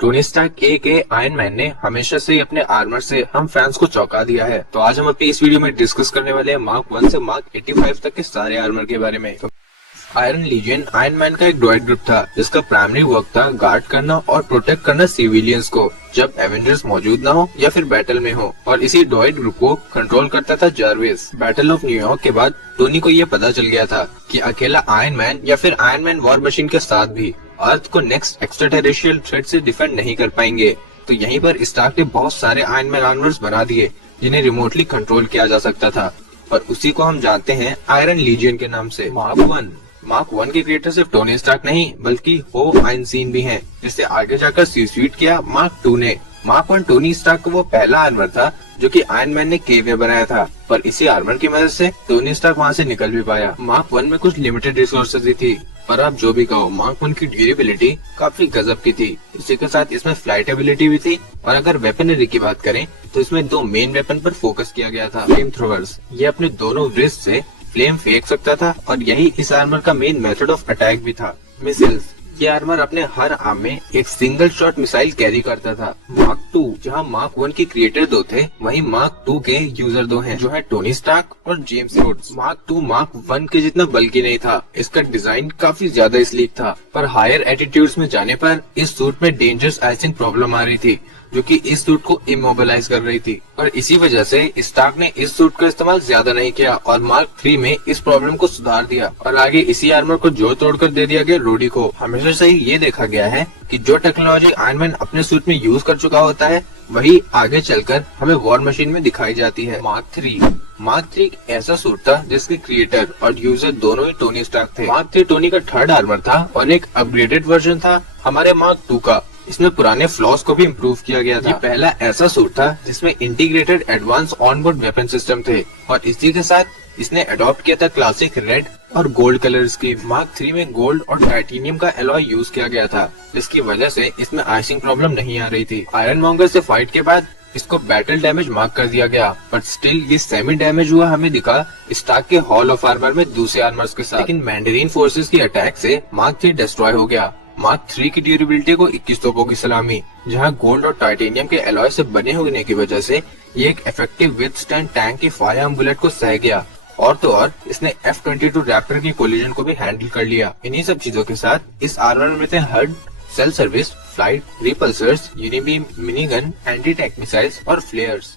Tony Stark के iron man ने हमेशा से ही अपने आर्मर से हम फैंस को चौंका दिया है। तो आज हम अपनी इस वीडियो में डिस्कस करने वाले हैं मार्क 1 से मार्क 85 तक के सारे आर्मर के बारे में। तो आयरन लीजियन आयरन मैन का एक ड्रॉइड ग्रुप था जिसका प्राइमरी वर्क था गार्ड करना और प्रोटेक्ट करना सिविलियंस को जब एवेंजर्स मौजूद ना हो या फिर बैटल में हो, और इसी ड्रॉइड ग्रुप को कंट्रोल करता था जार्विस। बैटल ऑफ न्यूयॉर्क के बाद टोनी को यह पता चल गया था कि अकेला आयरन मैन या फिर आयरन मैन वॉर मशीन के साथ भी अर्थ को नेक्स्ट एक्स्ट्रा टेरेस्ट्रियल थ्रेट से डिफेंड नहीं कर पाएंगे। तो यहीं पर स्टार्क ने बहुत सारे आयरन मैन आर्मर्स बना दिए जिन्हें रिमोटली कंट्रोल किया जा सकता था, और उसी को हम जानते हैं आयरन लीजियन के नाम से। मार्क 1 के क्रिएटर सिर्फ टोनी स्टार्क नहीं बल्कि हो आइंस्टीन भी हैं, जिससे आगे जाकर सीस्वीट किया मार्क 2 ने। मार्क 1 टोनी स्टार्क का वो पहला आर्मर था जो कि आयरन मैन ने केव में बनाया था, पर इसी आर्मर की मदद से टोनी स्टार्क वहाँ से निकल भी पाया। मार्क 1 में कुछ लिमिटेड रिसोर्सेज ही थी, पर आप जो भी कहो मार्क 1 की ड्यूरेबिलिटी काफी गजब की थी। इसी के साथ इसमें फ्लाइट एबिलिटी भी थी, और अगर वेपनरी की बात करें तो इसमें दो मेन वेपन पर फोकस किया गया था। फ्लेम थ्रोवर्स, ये अपने दोनों रिस्ट से फ्लेम फेंक सकता था, और यही इस आर्मर का मेन मेथड ऑफ अटैक भी था। मिसाइल्स, ये आर्मर अपने हर आर्म में एक सिंगल शॉट मिसाइल कैरी करता था। मार्क 2, जहां मार्क 1 के क्रिएटर 2 थे, वहीं मार्क 2 के यूजर 2 हैं, जो है टोनी स्टार्क और जेम्स रोड्स। मार्क 2 मार्क 1 के जितना बल्कि नहीं था, इसका डिजाइन काफी ज्यादा स्लीक था, पर हायर एटीट्यूड्स में जाने पर इस सूट में डेंजरस आइसिंग प्रॉब्लम आ रही थी जो कि इस सूट को इमोबिलाइज कर रही थी, और इसी वजह से स्टार्क ने इस सूट का इस्तेमाल ज्यादा नहीं किया और मार्क 3 में इस प्रॉब्लम को सुधार दिया, और आगे इसी आर्मर को जोड़ तोड़ कर दे दिया गया रोडी को। हमेशा से ही ये देखा गया है कि जो टेक्नोलॉजी आयरन मैन अपने सूट में यूज कर चुका होता है वही आगे चलकर हमें वॉर मशीन में दिखाई जाती है। मार्क 3 एक ऐसा सूट था जिसके क्रिएटर और यूजर दोनों ही टोनी स्टार्क थे। मार्क 3 टोनी का थर्ड आर्मर था और एक अपग्रेडेड वर्जन था हमारे मार्क 2 का। इसमें पुराने फ्लॉस को भी इम्प्रूव किया गया था। ये पहला ऐसा सूट था जिसमें integrated advance onboard weapon system थे, और इसी के साथ इसने अडॉप्ट किया था क्लासिक रेड और गोल्ड कलर स्कीम। मार्क 3 में गोल्ड और टाइटेनियम का एलॉय यूज किया गया था, जिसकी वजह से इसमें आइसिंग प्रॉब्लम नहीं आ रही थी। आयरन मॉन्गर से फाइट के बाद इसको बैटल डैमेज मार्क कर दिया गया, बट स्टिल ये सेमी डैमेज हुआ हमें दिखा स्टार्क के हॉल ऑफ आर्मर में दूसरे आर्मर्स के साथ। लेकिन मैंडेरिन फोर्सेस की अटैक से मार्क 3 डिस्ट्रॉय हो गया। मार्क 3 की ड्यूरेबिलिटी को 21 तोपों की सलामी, जहां गोल्ड और टाइटेनियम के एलॉय से बने होने की वजह से ये एक इफेक्टिव विथस्टैंड टैंक की फायर आर्म बुलेट को सह गया, और तो और इसने F-22 रैप्टर की कोलिजन को भी हैंडल कर लिया। इन्हीं सब चीजों के साथ इस आर्मर में थे HUD, cell service, flight, repulsors, unibeam, minigun, anti tank missiles और फ्लेयर्स।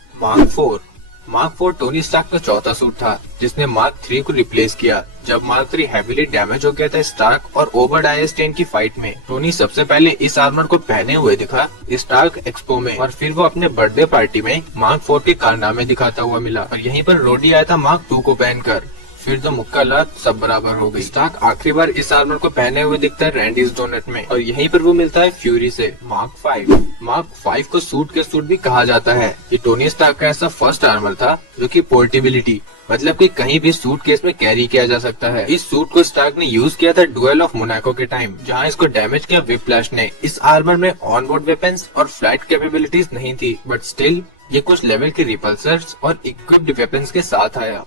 मार्क 4 टोनी स्टार्क का चौथा सूट था जिसने मार्क 3 को रिप्लेस किया जब मार्क 3 हेवीली डैमेज हो गया था स्टार्क और ओबरडायर स्टेन की फाइट में। टोनी सबसे पहले इस आर्मर को पहने हुए दिखा स्टार्क एक्सपो में, और फिर वो अपने बर्थडे पार्टी में मार्क 4 के कारनामे दिखाता हुआ मिला, और यहीं पर रोडी आया था मार्क 2 को पहनकर। फिर तो मुक्का लात सब बराबर हो गई। स्टार्क आखिरी बार इस आर्मर को पहने हुए दिखता है रैंडीज डोनट में, और यहीं पर वो मिलता है फ्यूरी से। मार्क 5 को सूट के सूट भी कहा जाता है। ये टोनी स्टार्क का ऐसा फर्स्ट आर्मर था जो कि पोर्टेबिलिटी, मतलब कि कहीं भी सूट केस में कैरी किया जा सकता है। इस सूट को स्टार्क ने यूज किया था डुएल ऑफ मोनाको के टाइम, जहां इसको डैमेज किया व्हिप्लैश ने। इस आर्मर में ऑनबोर्ड वेपन्स और फ्लाइट कैपेबिलिटीज नहीं थी, बट स्टिल ये कुछ लेवल के रिपल्सर्स और इक्विप्ड वेपन्स के साथ आया।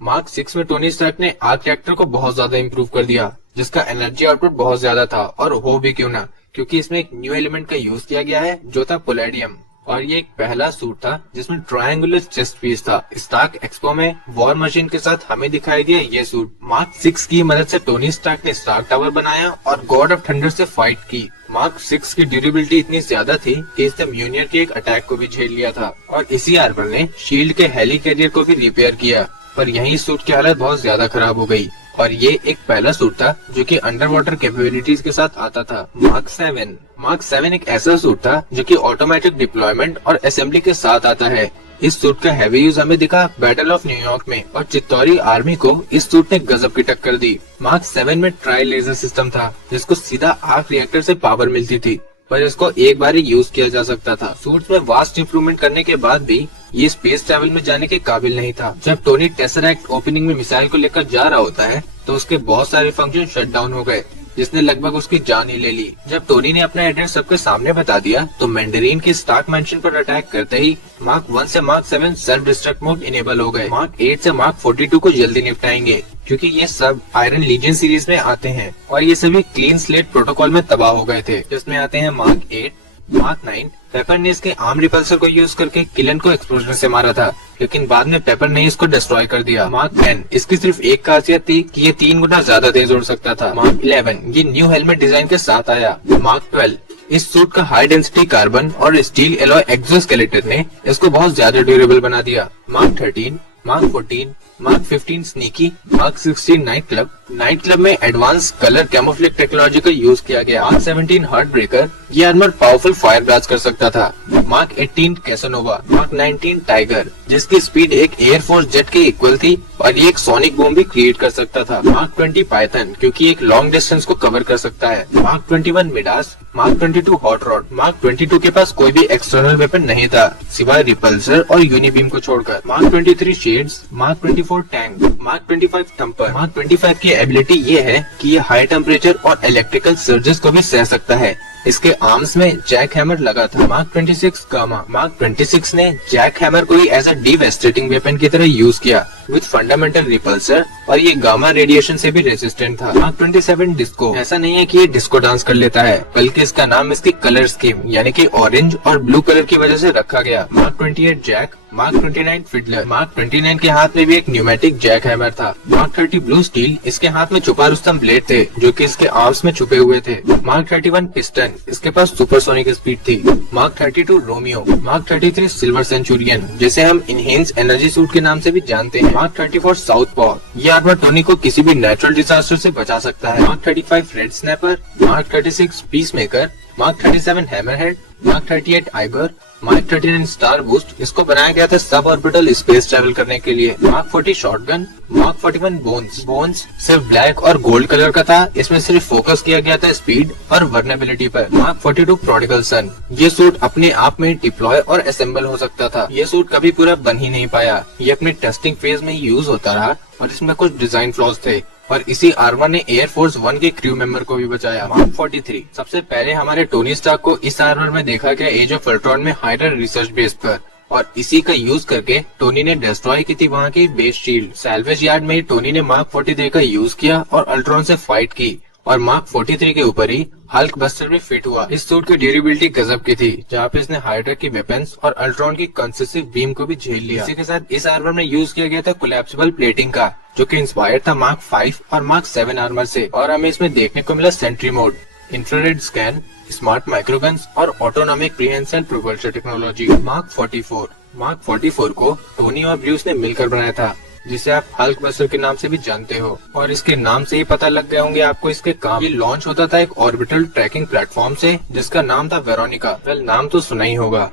मार्क 6 में टोनी स्टार्क ने आर्क रिएक्टर को बहुत ज्यादा इम्प्रूव कर दिया, जिसका एनर्जी आउटपुट बहुत ज्यादा था, और हो भी क्यों ना, क्योंकि इसमें एक न्यू एलिमेंट का यूज किया गया है जो था पोलेडियम। और ये एक पहला सूट था जिसमें ट्रायंगुलर चेस्ट पीस था। स्टार्क एक्सपो में वॉर मशीन के साथ हमें दिखाई दिया ये सूट। मार्क 6 की मदद से टोनी स्टार्क ने स्टार्क टावर बनाया और गॉड ऑफ थंडर से फाइट की। मार्क 6 की ड्यूरेबिलिटी इतनी ज्यादा थी कि इसने म्यूनियर के एक अटैक को भी झेल लिया था, और इसी आर्मर ने शील्ड के हेली कैरियर को भी रिपेयर किया, पर यही सूट की हालत बहुत ज्यादा खराब हो गई। और ये एक पहला सूट था जो कि अंडर वाटर कैपेबिलिटीज के साथ आता था। मार्क 7 एक ऐसा सूट था जो कि ऑटोमेटिक डिप्लॉयमेंट और असेंबली के साथ आता है। इस सूट का हैवी यूज हमें दिखा बैटल ऑफ न्यूयॉर्क में, और चित्तौरी आर्मी को इस सूट ने गजब की टक्कर दी। मार्क 7 में ट्राई लेजर सिस्टम था जिसको सीधा आर्क रिएक्टर से पावर मिलती थी, पर इसको एक बार ही यूज किया जा सकता था। सूट्स में वास्ट इंप्रूवमेंट करने के बाद भी ये स्पेस ट्रैवल में जाने के काबिल नहीं था। जब टोनी टेसरैक्ट ओपनिंग में मिसाइल को लेकर जा रहा होता है तो उसके बहुत सारे फंक्शन शट डाउन हो गए, जिसने लगभग उसकी जान ही ले ली। जब टोनी ने अपना एड्रेस सबके सामने बता दिया तो मैंडरीन की स्टार्क मैंशन पर अटैक करते ही मार्क 1 से mark 7 self destruct mode enable हो गए। मार्क 8 से मार्क 42 को जल्दी निपटाएंगे क्योंकि ये सब आयरन लीजियन सीरीज में आते हैं और ये सभी क्लीन स्लेट प्रोटोकॉल में तबाह हो गए थे। जिसमें आते हैं मार्क 8, मार्क 9। पेपर ने इसके आर्म रिपल्सर को यूज करके किलन को एक्सप्लोजन से मारा था, लेकिन बाद में पेपर ने इसको डिस्ट्रॉय कर दिया। मार्क 10 इसकी सिर्फ एक खासियत थी कि ये 3 गुना ज्यादा तेज उड़ सकता था। मार्क 11 ये न्यू हेलमेट डिजाइन के साथ आया। मार्क 12 इस सूट का हाई डेंसिटी कार्बन और स्टील एलॉय एक्सोस्केलेटन ने इसको बहुत ज्यादा ड्यूरेबल बना दिया। Mark 13, mark 14, mark 15 sneaky, mark 16 night club. Night club में एडवांस कलर कैमोफ्लेज टेक्नोलॉजी का यूज किया गया। मार्क 17 हार्ट ब्रेकर, ये आर्मर पावरफुल फायर ब्लास्ट कर सकता था। मार्क 18 कैसानोवा, मार्क 19 टाइगर, जिसकी स्पीड एक एयरफोर्स जेट के इक्वल थी और ये एक सोनिक बूम भी क्रिएट कर सकता था। मार्क 20 पाइथन, क्योंकि एक लॉन्ग डिस्टेंस को कवर कर सकता है। Mark 21 Midas, mark 22 hot rod. Mark 22 के पास कोई भी एक्सटर्नल वेपन नहीं था सिवाय रिपल्सर और यूनिबीम को छोड़कर। Mark 23 shades, mark 24 tank, mark 25 thumper. Mark 25 की एबिलिटी ये है कि ये हाई टेम्परेचर और इलेक्ट्रिकल सर्जेस को भी सह सकता है। इसके आर्म्स में जैक हैमर लगा था। मार्क 26 गामा, मार्क 26 ने जैक हैमर को ही एज अ डिवेस्टेटिंग वेपन की तरह यूज किया विद फंडामेंटल रिपल्सर और ये गामा रेडिएशन से भी रेजिस्टेंट था। मार्क 27 डिस्को, ऐसा नहीं है कि ये डिस्को डांस कर लेता है, बल्कि इसका नाम इसकी कलर स्कीम यानी कि ऑरेंज और ब्लू कलर की वजह से रखा गया। Mark 28 jack, mark 29 fiddler. Mark 29 के हाथ में भी एक न्यूमेटिक जैक हैमर था। मार्क 30 ब्लू स्टील, इसके हाथ में छुपा रुस्तम ब्लेड थे जो कि इसके आर्म्स में छुपे हुए थे। मार्क 31 पिस्टन, इसके पास सुपरसोनिक स्पीड थी। Mark 32 Romeo, mark 33 silver Centurion, जिसे हम इनहेंस एनर्जी सूट के नाम से भी जानते हैं। मार्क 34 साउथ पॉ, ये आर्मर टोनी को किसी भी नेचुरल डिजास्टर से बचा सकता है। Mark 35 red snapper, mark 36 peace maker, mark 37 hammerhead, mark 38 आइबर, मार्क 39 स्टार बूस्ट, इसको बनाया गया था सब ऑर्बिटल स्पेस ट्रेवल करने के लिए। मार्क 40 शॉटगन, मार्क 41 बोन्स सिर्फ ब्लैक और गोल्ड कलर का था, इसमें सिर्फ फोकस किया गया था स्पीड और वर्नेबिलिटी पर। मार्क 42 प्रोडिगल सन, ये सूट अपने आप में डिप्लॉय और असेंबल हो सकता था। ये सूट कभी पूरा बन ही नहीं पाया, ये अपने टेस्टिंग फेज में यूज होता रहा और इसमें कुछ डिजाइन फ्लॉज थे और इसी आर्मर ने एयरफोर्स 1 के क्रू मेंबर को भी बचाया। मार्क 43 सबसे पहले हमारे टोनी स्टार्क को इस आर्मर में देखा गया एज ऑफ अल्ट्रॉन में हाइड्रा रिसर्च बेस पर और इसी का यूज करके टोनी ने डिस्ट्रॉय की थी वहाँ की बेस शील्ड। सैल्वेज यार्ड में टोनी ने मार्क 43 का यूज किया और अल्ट्रॉन से फाइट की और मार्क 43 के ऊपर ही हल्क बस्टर भी फिट हुआ। इस सूट की ड्यूरेबिलिटी गजब की थी, जहाँ पे इसने हाइड्रा की वेपन्स और अल्ट्रॉन की कंसिस्टिव बीम को भी झेल लिया। इसी के साथ इस आर्मर में यूज किया गया था कोलैप्सिबल प्लेटिंग का, जो कि इंस्पायर था मार्क 5 और मार्क 7 आर्मर से और हमें इसमें देखने को मिला sentry mode, infrared scan, smart microguns और autonomic prehension propulsion technology. Mark 44 को टोनी और ब्रूस ने मिलकर बनाया था, जिसे आप हल्क बस्टर के नाम से भी जानते हो और इसके नाम से ही पता लग गए होंगे आपको इसके काम। ये लॉन्च होता था एक ऑर्बिटल ट्रैकिंग प्लेटफॉर्म से जिसका नाम था वेरोनिका। वेल, नाम तो सुना ही होगा।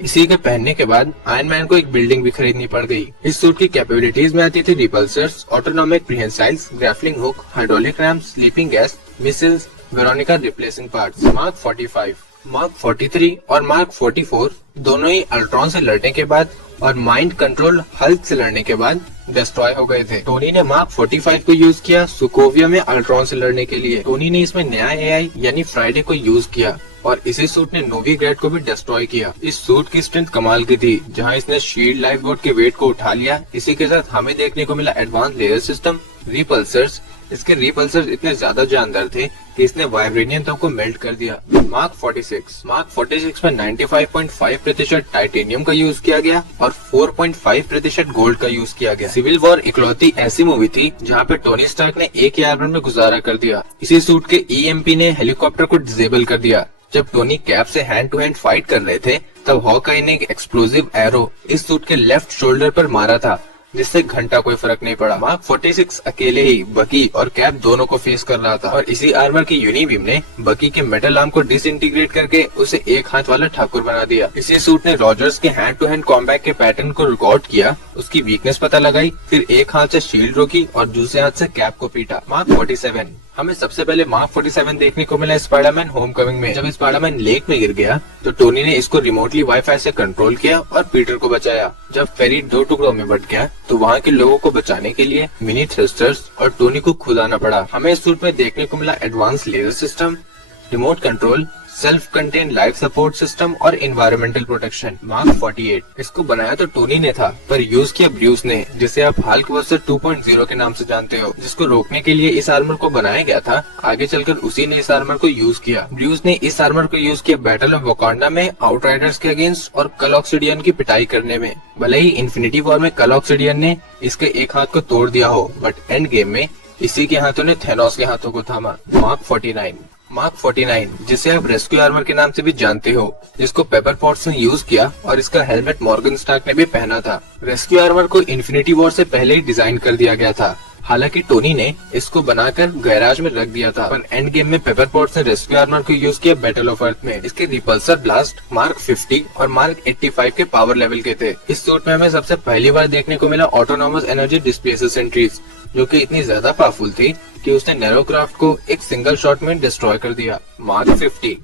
इसी के पहनने के बाद आयरन मैन को एक बिल्डिंग भी खरीदनी पड़ गई। इस सूट की कैपेबिलिटीज में आती थी repulsors, autonomic prehensiles, grappling hook, hydraulic ramp, sleeping gas, missiles, Veronica replacing parts. Mark 45, mark 43 और मार्क 44 दोनों ही अल्ट्रॉन से लड़ने के बाद और माइंड कंट्रोल हल्क से लड़ने के बाद डिस्ट्रॉय हो गए थे। टोनी ने मार्क 45 को यूज किया सोकोविया में अल्ट्रॉन से लड़ने के लिए। टोनी ने इसमें नया एआई यानी फ्राइडे को यूज किया और इसी सूट ने नोविग्रेड को भी डिस्ट्रॉय किया। इस सूट की स्ट्रेंथ कमाल की थी, जहां इसने शील्ड लाइफ बोट के वेट को उठा लिया। इसी के साथ हमें देखने को मिला एडवांस लेयर सिस्टम, रिपल्सर्स। इसके रिपल्सर्स इतने ज्यादा जानदार थे कि इसने वाइब्रेनियम तक को मेल्ट कर दिया। मार्क 46 में 95.5% टाइटेनियम का यूज किया गया और 4.5% गोल्ड का यूज किया गया। सिविल वॉर इकलौती ऐसी मूवी थी जहाँ पे टोनी स्टार्क ने एक ही आर्मर में गुजारा कर दिया। इसी सूट के EMP ने हेलीकॉप्टर को डिसेबल कर दिया। जब टोनी कैप से हैंड टू हैंड फाइट कर रहे थे तब हॉकाई ने एक एक्सप्लोसिव एरो इस सूट के लेफ्ट शोल्डर पर मारा था, जिससे घंटा कोई फर्क नहीं पड़ा। मार्क 46 अकेले ही बकी और कैप दोनों को फेस कर रहा था और इसी आर्मर की यूनिबीम ने बकी के मेटल आर्म को डिसइंटीग्रेट करके उसे एक हाथ वाला ठाकुर बना दिया। इसी सूट ने रॉजर्स के हैंड टू हैंड कॉम्बैट के पैटर्न को रिकॉर्ड किया, उसकी वीकनेस पता लगाई, फिर एक हाथ से शील्ड रोकी और दूसरे हाथ से कैप को पीटा। मार्क 47 हमें सबसे पहले मार्क 47 देखने को मिला स्पाइडरमैन होमकमिंग में। जब स्पाइडरमैन लेक में गिर गया तो टोनी ने इसको रिमोटली वाईफाई से कंट्रोल किया और पीटर को बचाया। जब फेरी 2 टुकड़ों में बट गया तो वहाँ के लोगों को बचाने के लिए मिनी थ्रस्टर्स और टोनी को खुद आना पड़ा। हमें इस सूट में देखने को मिला advance laser system, remote control, self contain life support system और इन्वायरमेंटल प्रोटेक्शन। मार्क 48 इसको बनाया तो टोनी ने था पर यूज किया ब्रूस ने, जिसे आप हल्क बस्टर 2.0 के नाम से जानते हो, जिसको रोकने के लिए इस आर्मर को बनाया गया था। आगे चलकर उसी ने इस आर्मर को यूज किया। ब्रूस ने इस आर्मर को यूज किया बैटल ऑफ वकांडा में आउटराइडर्स के अगेंस्ट और कल ऑक्सीडियन की पिटाई करने में। भले ही इन्फिनिटी वॉर में कल ऑक्सीडियन ने इसके एक हाथ को तोड़ दिया हो, बट एंड गेम में इसी के हाथों ने थेनोस के हाथों को थामा। मार्क 49 जिसे आप रेस्क्यू आर्मर के नाम से भी जानते हो, जिसको पेपर पॉट्स ने यूज किया और इसका हेलमेट मॉर्गन स्टार्क ने भी पहना था। रेस्क्यू आर्मर को इन्फिनिटी वॉर से पहले ही डिजाइन कर दिया गया था। हालांकि टोनी ने इसको बनाकर गैराज में रख दिया था, पर एंड गेम में पेपर पॉट्स ने रेस्क्यू आर्मर को यूज किया बैटल ऑफ अर्थ में। इसके रिपल्सर ब्लास्ट मार्क 50 और मार्क 85 के पावर लेवल के थे। इस सूट में हमें सबसे पहली बार देखने को मिला ऑटोनॉमस एनर्जी डिस्प्लेसर सेंट्रीज, जो कि इतनी ज्यादा पावरफुल थी कि उसने नैरोक्राफ्ट को एक सिंगल शॉट में डिस्ट्रॉय कर दिया। मार्क 50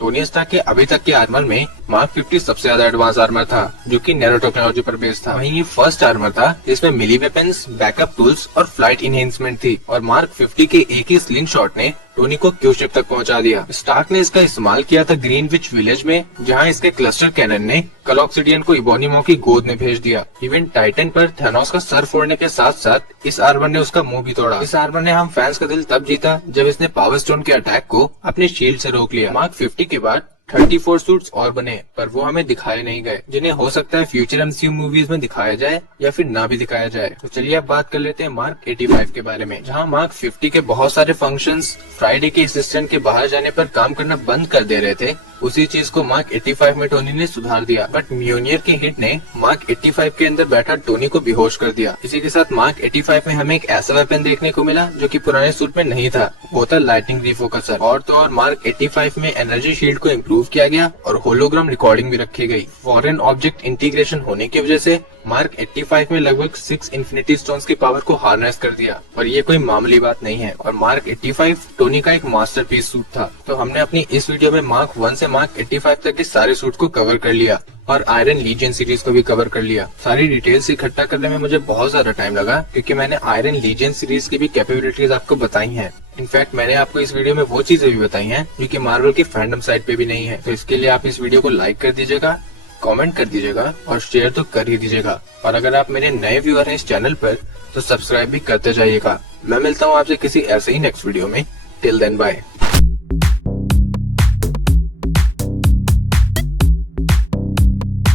टोनी स्टार्क के अभी तक के आर्मर में मार्क 50 सबसे ज्यादा एडवांस आर्मर था, जो कि नैरो टेक्नोलॉजी पर बेस्ड था। वहीं ये फर्स्ट आर्मर था जिसमें मिली वेपन्स, बैकअप टूल्स और फ्लाइट इनहेंसमेंट थी। और मार्क 50 के एक ही स्लिंग शॉट ने टोनी को क्यू शिप तक पहुंचा दिया। स्टार्क ने इसका इस्तेमाल किया था ग्रीनविच विलेज में, जहां इसके क्लस्टर कैनन ने कल ऑक्सीडियन को इबोनीमो की गोद में भेज दिया। इवन टाइटन पर थेनोस का सर फोड़ने के साथ साथ इस आर्मर ने उसका मुंह भी तोड़ा। इस आर्मर ने हम फैंस का दिल तब जीता जब इसने पावर स्टोन के अटैक को अपने शील्ड से रोक लिया। मार्क 50 के बाद 34 सूट्स और बने, पर वो हमें दिखाए नहीं गए, जिन्हें हो सकता है फ्यूचर MCU मूवीज में दिखाया जाए या फिर ना भी दिखाया जाए। तो चलिए अब बात कर लेते हैं मार्क 85 के बारे में, जहां मार्क 50 के बहुत सारे फंक्शंस फ्राइडे के असिस्टेंट के बाहर जाने पर काम करना बंद कर दे रहे थे। उसी चीज को मार्क 85 में टोनी ने सुधार दिया, बट म्योनियर के हिट ने मार्क 85 के अंदर बैठा टोनी को बेहोश कर दिया। इसी के साथ मार्क 85 में हमें एक ऐसा वेपन देखने को मिला जो कि पुराने सूट में नहीं था, वो था लाइटिंग रिफोकसर। और तो और मार्क 85 में एनर्जी शील्ड को इम्प्रूव किया गया और होलोग्राम रिकॉर्डिंग भी रखी गई। फॉरेन ऑब्जेक्ट इंटीग्रेशन होने की वजह से मार्क 85 में लगभग 6 इन्फिनिटी स्टोन्स की पावर को हार्नेस कर दिया, और ये कोई मामूली बात नहीं है। और मार्क 85 टोनी का एक मास्टरपीस सूट था। तो हमने अपनी इस वीडियो में मार्क 1 से मार्क 85 तक के सारे सूट को कवर कर लिया और आयरन लीजियन सीरीज को भी कवर कर लिया। सारी डिटेल्स इकट्ठा करने में मुझे बहुत ज्यादा टाइम लगा, क्योंकि मैंने आयरन लीजियन सीरीज की भी कैपेबिलिटीज आपको बताई हैं। इनफैक्ट मैंने आपको इस वीडियो में वो चीजें भी बताई हैं जो कि मार्वल के फैंडम साइट पे भी नहीं है। तो इसके लिए आप इस वीडियो को लाइक कर दीजिएगा, कमेंट कर दीजिएगा और शेयर तो कर ही दीजिएगा। और अगर आप मेरे नए व्यूअर हैं इस चैनल पर तो सब्सक्राइब भी करते जाइएगा। मैं मिलता हूँ आपसे किसी ऐसे ही नेक्स्ट वीडियो में। Till then bye.